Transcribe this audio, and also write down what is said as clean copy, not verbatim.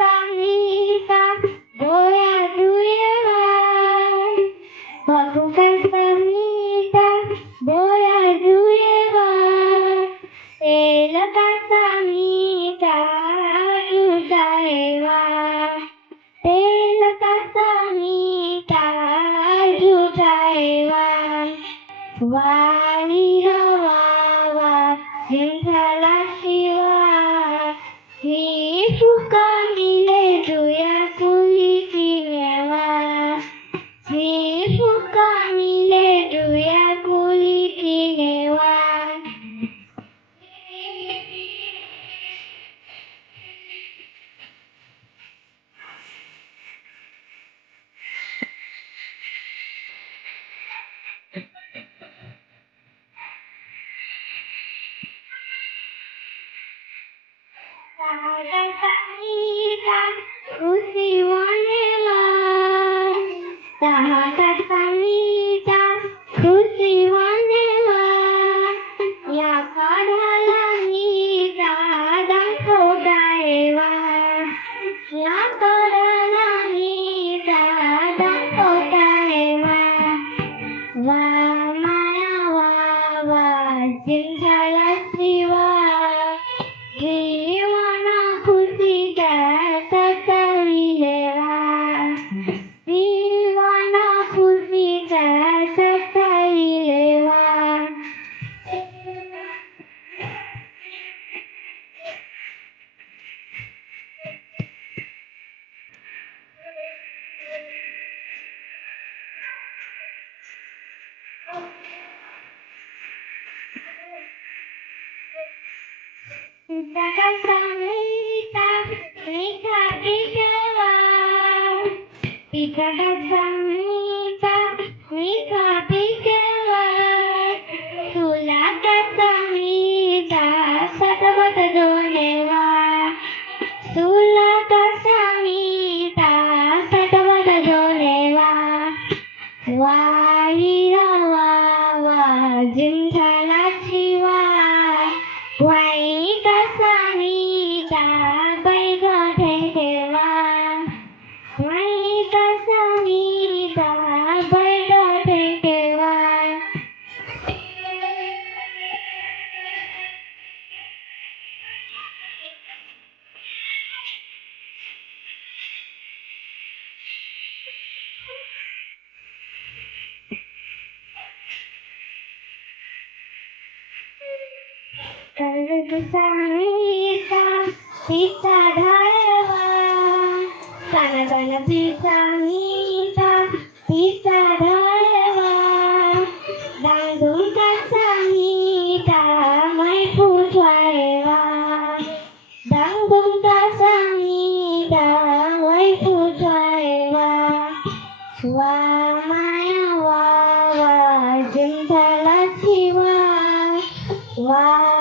Samita, Doya Duyeva. Babukan Samita, Doya Duyeva. Elakan Samita, Ayudaiva. Elakan Samita, Ayudaiva. Walirawa, Jintala Shiva. Hifukamile Duya Kulitilewa. Hifukamile Duya Kulitilewa. Samita, Kusiwanela. Samita, Kusiwanela. Yakadalamita, Dakodaeva. Yakadalamita, Dakodaeva. Vamaya Vava, Jintala Shiva. Jiwana Kusita Sakalilewa. Jiwana Kusita Sakalilewa. Itakan Samita, Rika Dikewa. Itakan Samita, Rika Dikewa. Sulakan Samita, Satabata Dolewa. Sulakan Samita, Satabata Dolewa. Walirawa, Jintala Shiva. Waika Samita, Baika Tekewa. Waika Samita, Baika Tekewa. Samita, Pita Dhaiva. Kana Pita Mita, Pita Dhaiva. Dangunkan Samita, Mai Pujaiva. Dangunkan Samita, Mai Pujaiva. Swamaya Vava, Jintala Shiva.